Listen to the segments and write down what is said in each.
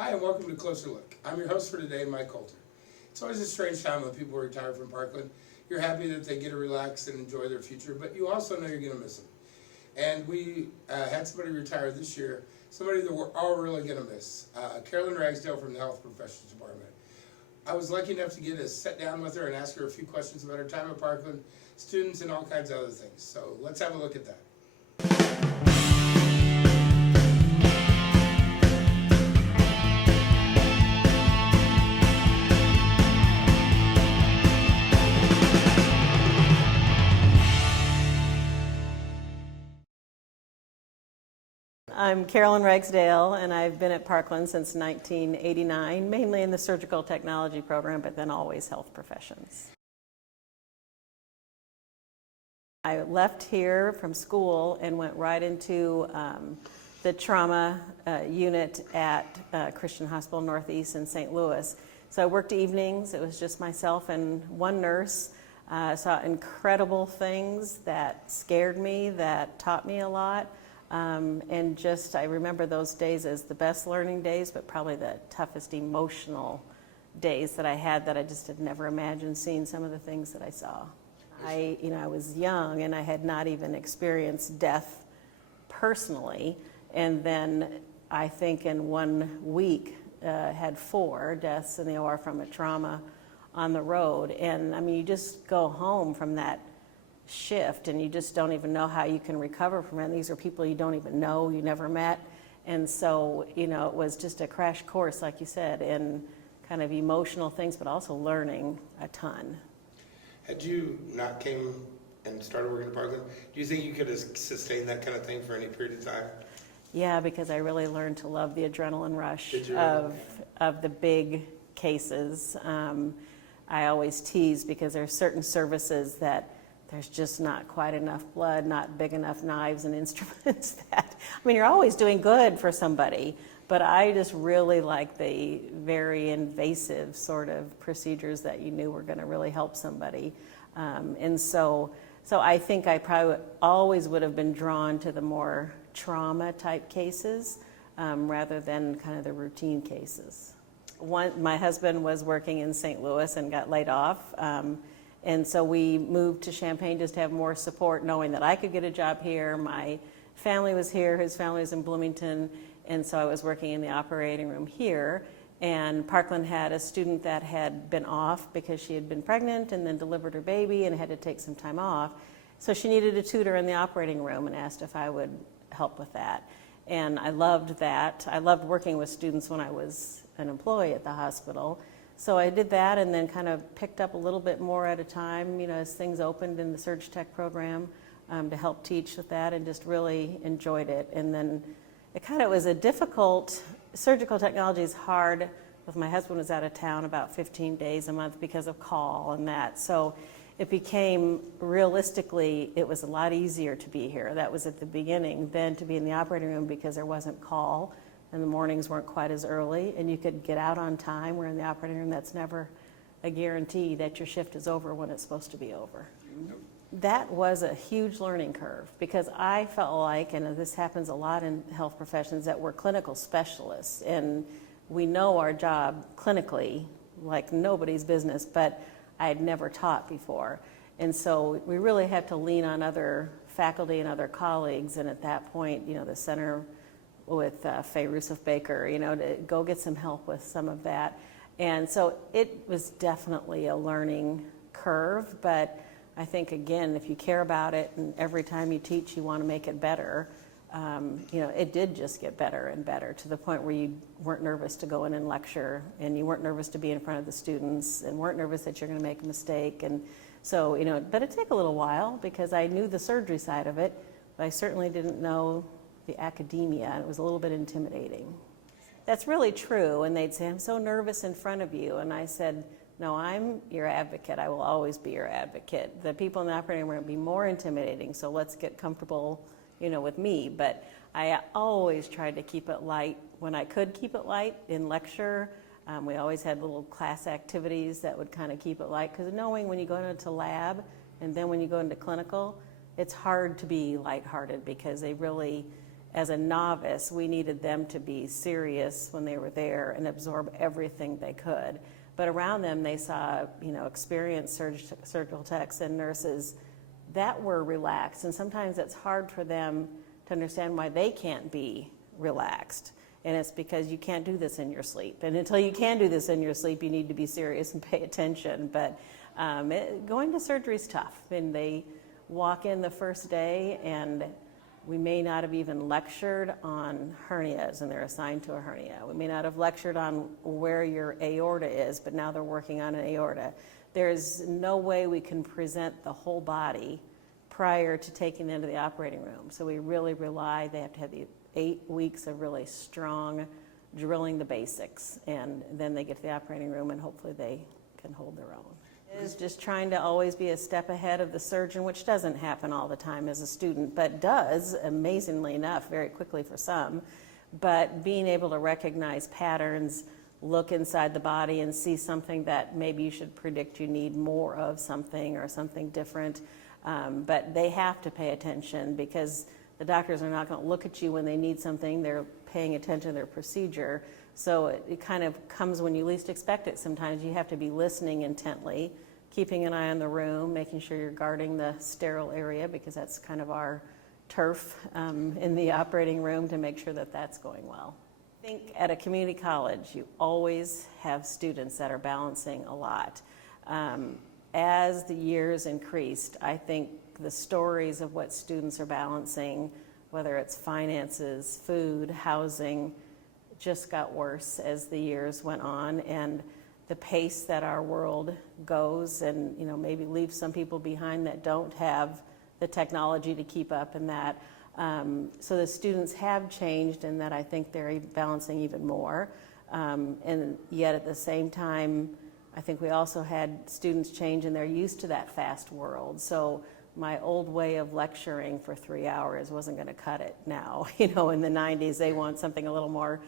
Hi, and welcome to Closer Look. I'm your host for today, Mike Coulter. It's always a strange time when people retire from Parkland. You're happy that they get to relax and enjoy their future, but you also know you're going to miss them. And we had somebody retire this year, somebody that we're all really going to miss, Carolyn Ragsdale from the Health Professions Department. I was lucky enough to get to sit down with her and ask her a few questions about her time at Parkland, students, and all kinds of other things. So let's have a look at that. I'm Carolyn Ragsdale, and I've been at Parkland since 1989, mainly in the surgical technology program, but then always health professions. I left here from school and went right into the trauma unit at Christian Hospital Northeast in St. Louis. So I worked evenings. It was just myself and one nurse. I saw incredible things that scared me, that taught me a lot. And just, I remember those days as the best learning days, but probably the toughest emotional days that I had, that I just had never imagined seeing some of the things that I saw. I was young and I had not even experienced death personally. And then I think in 1 week, had 4 deaths in the OR from a trauma on the road. And I mean, you just go home from that shift and you just don't even know how you can recover from it. These are people you don't even know, you never met. And so, it was just a crash course, like you said, in kind of emotional things, but also learning a ton. Had you not came and started working at Parkland, do you think you could have sustained that kind of thing for any period of time? Yeah, because I really learned to love the adrenaline rush of the big cases. I always tease because there are certain services that there's just not quite enough blood, not big enough knives and instruments that, I mean, you're always doing good for somebody, but I just really like the very invasive sort of procedures that you knew were going to really help somebody. And so I think I probably always would have been drawn to the more trauma type cases rather than kind of the routine cases. My husband was working in St. Louis and got laid off. And so we moved to Champaign just to have more support, knowing that I could get a job here. My family was here, his family was in Bloomington, and so I was working in the operating room here. And Parkland had a student that had been off because she had been pregnant and then delivered her baby and had to take some time off. So she needed a tutor in the operating room and asked if I would help with that. And I loved that. I loved working with students when I was an employee at the hospital. So I did that and then kind of picked up a little bit more at a time, as things opened in the Surg Tech program to help teach with that, and just really enjoyed it. And then it kind of was a difficult, surgical technology is hard. With my husband was out of town about 15 days a month because of call and that. So it became, realistically, it was a lot easier to be here. That was at the beginning, than to be in the operating room because there wasn't call. And the mornings weren't quite as early, and you could get out on time. We're in the operating room. That's never a guarantee that your shift is over when it's supposed to be over. That was a huge learning curve because I felt like, and this happens a lot in health professions, that we're clinical specialists and we know our job clinically like nobody's business, but I had never taught before. And so we really had to lean on other faculty and other colleagues, and at that point, the center with Faye Rousseff Baker, to go get some help with some of that. And so it was definitely a learning curve, but I think, again, if you care about it and every time you teach you want to make it better, it did just get better and better to the point where you weren't nervous to go in and lecture, and you weren't nervous to be in front of the students, and weren't nervous that you're going to make a mistake. And so, but it took a little while because I knew the surgery side of it, but I certainly didn't know the academia, and it was a little bit intimidating. That's really true, and they'd say, I'm so nervous in front of you, and I said, no, I'm your advocate. I will always be your advocate. The people in the operating room will be more intimidating, so let's get comfortable, with me. But I always tried to keep it light when I could keep it light in lecture. We always had little class activities that would kind of keep it light, because knowing when you go into lab and then when you go into clinical, it's hard to be lighthearted because they really as a novice, we needed them to be serious when they were there and absorb everything they could. But around them, they saw, experienced surgical techs and nurses that were relaxed. And sometimes it's hard for them to understand why they can't be relaxed. And it's because you can't do this in your sleep. And until you can do this in your sleep, you need to be serious and pay attention. But going to surgery is tough. And they walk in the first day, and we may not have even lectured on hernias, and they're assigned to a hernia. We may not have lectured on where your aorta is, but now they're working on an aorta. There's no way we can present the whole body prior to taking them to the operating room. So we really rely, they have to have the 8 weeks of really strong drilling the basics, and then they get to the operating room and hopefully they can hold their own. It is just trying to always be a step ahead of the surgeon, which doesn't happen all the time as a student, but does, amazingly enough, very quickly for some. But being able to recognize patterns, look inside the body and see something that maybe you should predict you need more of something or something different. But they have to pay attention, because the doctors are not going to look at you when they need something. They're paying attention to their procedure. So it kind of comes when you least expect it. Sometimes you have to be listening intently, keeping an eye on the room, making sure you're guarding the sterile area, because that's kind of our turf in the operating room, to make sure that that's going well. I think at a community college, you always have students that are balancing a lot. As the years increased, I think the stories of what students are balancing, whether it's finances, food, housing, just got worse as the years went on, and the pace that our world goes, and maybe leave some people behind that don't have the technology to keep up in that. So the students have changed, and that I think they're balancing even more. And yet at the same time, I think we also had students change, and they're used to that fast world. So my old way of lecturing for 3 hours wasn't going to cut it now. In the 90s, they want something a little more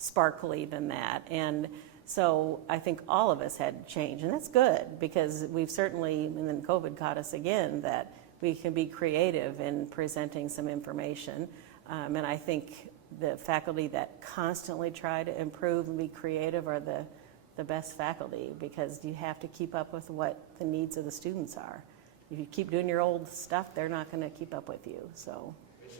sparkly than that. And so I think all of us had to change, and that's good, because we've certainly, and then COVID caught us again, that we can be creative in presenting some information. And I think the faculty that constantly try to improve and be creative are the best faculty, because you have to keep up with what the needs of the students are. If you keep doing your old stuff, they're not going to keep up with you. So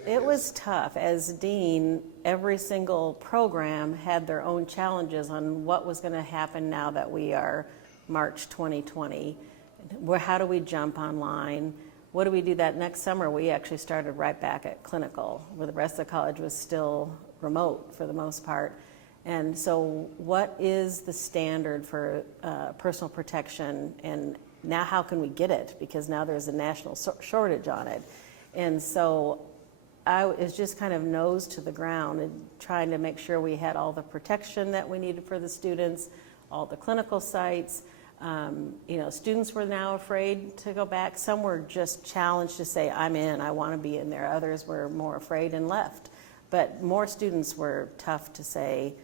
it was tough. As dean, every single program had their own challenges on what was going to happen now that we are March 2020. How do we jump online? What do we do that next summer? We actually started right back at clinical, where the rest of the college was still remote for the most part. And so what is the standard for personal protection, and now how can we get it? Because now there's a national shortage on it. And so I was just kind of nose to the ground and trying to make sure we had all the protection that we needed for the students, all the clinical sites. Students were now afraid to go back. Some were just challenged to say, I'm in, I want to be in there. Others were more afraid and left. But more students were tough to say,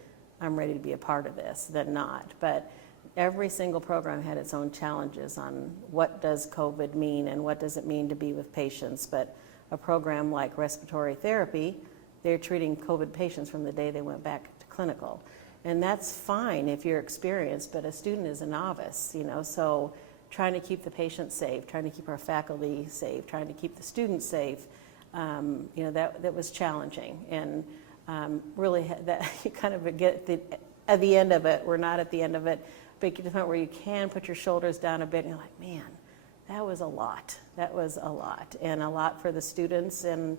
I'm ready to be a part of this, than not. But every single program had its own challenges on what does COVID mean and what does it mean to be with patients. But a program like respiratory therapy, they're treating COVID patients from the day they went back to clinical. And that's fine if you're experienced, but a student is a novice, so trying to keep the patients safe, trying to keep our faculty safe, trying to keep the students safe, that was challenging. And really, that you kind of get at the end of it. We're not at the end of it, but you get to the point where you can put your shoulders down a bit, and you're like, man, that was a lot. That was a lot, and a lot for the students and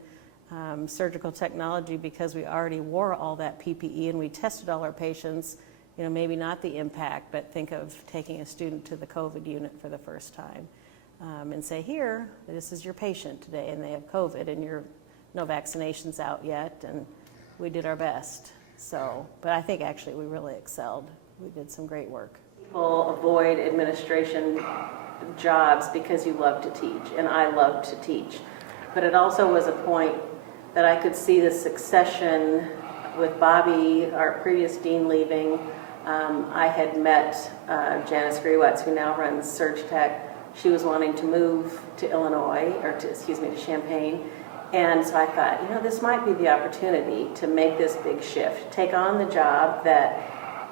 surgical technology, because we already wore all that PPE and we tested all our patients. Maybe not the impact, but think of taking a student to the COVID unit for the first time and say, here, this is your patient today, and they have COVID, and no vaccinations out yet, and we did our best. So, but I think actually we really excelled. We did some great work. People avoid administration jobs because you love to teach, and I love to teach. But it also was a point that I could see the succession with Bobby, our previous dean, leaving. I had met Janice Grewetz, who now runs Surg Tech. She was wanting to move to Illinois, to Champaign. And so I thought, this might be the opportunity to make this big shift, take on the job that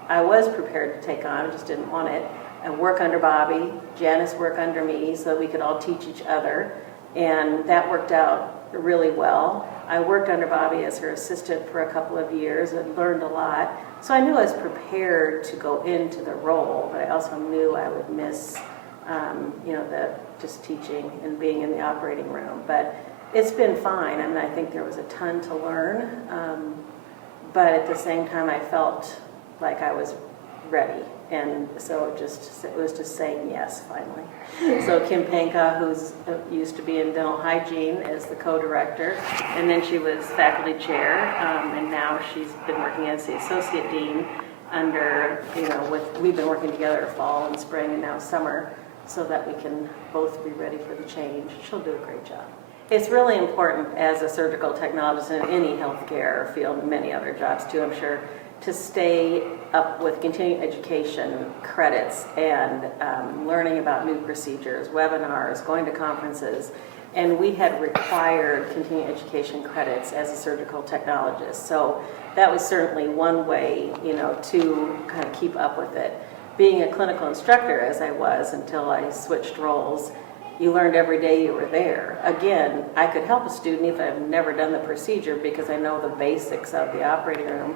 I was prepared to take on, just didn't want it, and work under Bobby, Janice work under me so that we could all teach each other. And that worked out really well. I worked under Bobby as her assistant for a couple of years and learned a lot. So I knew I was prepared to go into the role, but I also knew I would miss, the just teaching and being in the operating room. But it's been fine, and I think there was a ton to learn. But at the same time, I felt like I was ready. And so it was just saying yes, finally. So Kim Panka, who's used to be in dental hygiene, is the co-director, and then she was faculty chair, and now she's been working as the associate dean under, we've been working together fall and spring and now summer, so that we can both be ready for the change. She'll do a great job. It's really important as a surgical technologist in any healthcare field and many other jobs too, I'm sure, to stay up with continuing education credits and learning about new procedures, webinars, going to conferences. And we had required continuing education credits as a surgical technologist. So that was certainly one way, to kind of keep up with it. Being a clinical instructor, as I was until I switched roles, you learned every day you were there. Again, I could help a student if I've never done the procedure because I know the basics of the operating room.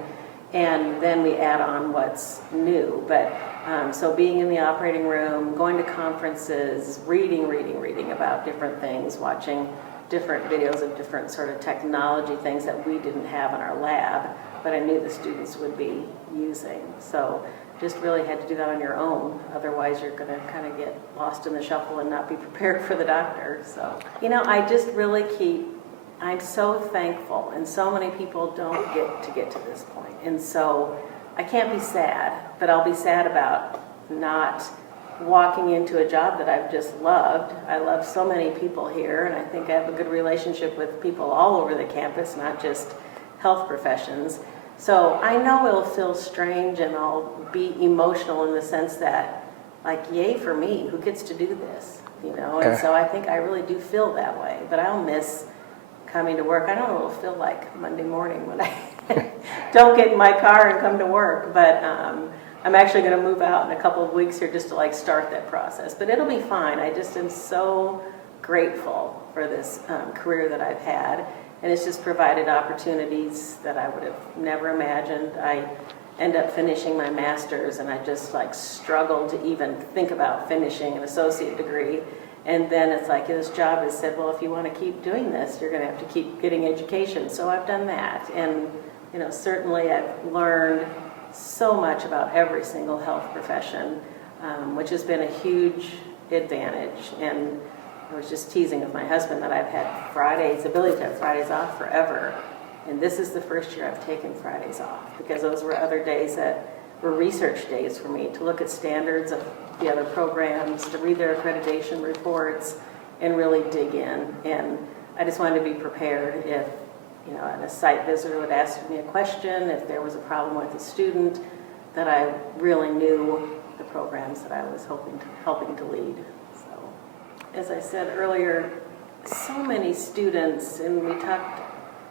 And then we add on what's new. But so being in the operating room, going to conferences, reading about different things, watching different videos of different sort of technology things that we didn't have in our lab, but I knew the students would be using. So just really had to do that on your own. Otherwise, you're going to kind of get lost in the shuffle and not be prepared for the doctor. So, I just really I'm so thankful, and so many people don't get to this point. And so I can't be sad, but I'll be sad about not walking into a job that I've just loved. I love so many people here, and I think I have a good relationship with people all over the campus, not just health professions. So I know it'll feel strange, and I'll be emotional in the sense that, like, yay for me, who gets to do this, And so I think I really do feel that way, but I'll miss coming to work. I don't know what it'll feel like Monday morning when I don't get in my car and come to work, but I'm actually going to move out in a couple of weeks here just to start that process. But it'll be fine. I just am so grateful for this career that I've had, and it's just provided opportunities that I would have never imagined. I end up finishing my master's, and I just struggled to even think about finishing an associate degree. And then it's like this job has said, well, if you want to keep doing this, you're going to have to keep getting education. So I've done that. And, certainly I've learned so much about every single health profession, which has been a huge advantage. And I was just teasing with my husband that I've had ability to have Fridays off forever. And this is the first year I've taken Fridays off because those were other days that were research days for me to look at standards of the other programs, to read their accreditation reports, and really dig in. And I just wanted to be prepared if, a site visitor would ask me a question, if there was a problem with a student, that I really knew the programs that I was helping to lead. So, as I said earlier, so many students, and we talked,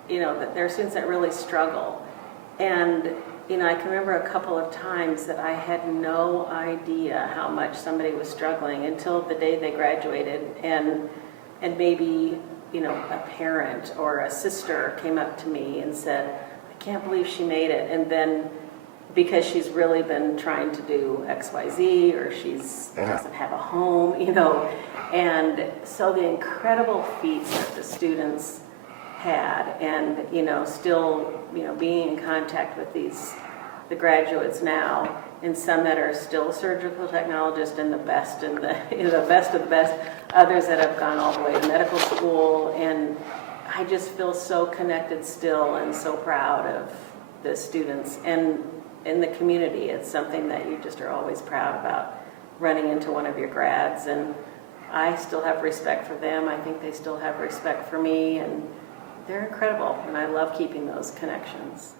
that there are students that really struggle. And I can remember a couple of times that I had no idea how much somebody was struggling until the day they graduated, and maybe, a parent or a sister came up to me and said, I can't believe she made it. And then because she's really been trying to do XYZ, or doesn't have a home, and so the incredible feats that the students had, and still being in contact with the graduates now, and some that are still surgical technologists and the best and the best of the best, others that have gone all the way to medical school, and I just feel so connected still and so proud of the students and in the community. It's something that you just are always proud about, running into one of your grads, and I still have respect for them. I think they still have respect for me, and they're incredible, and I love keeping those connections.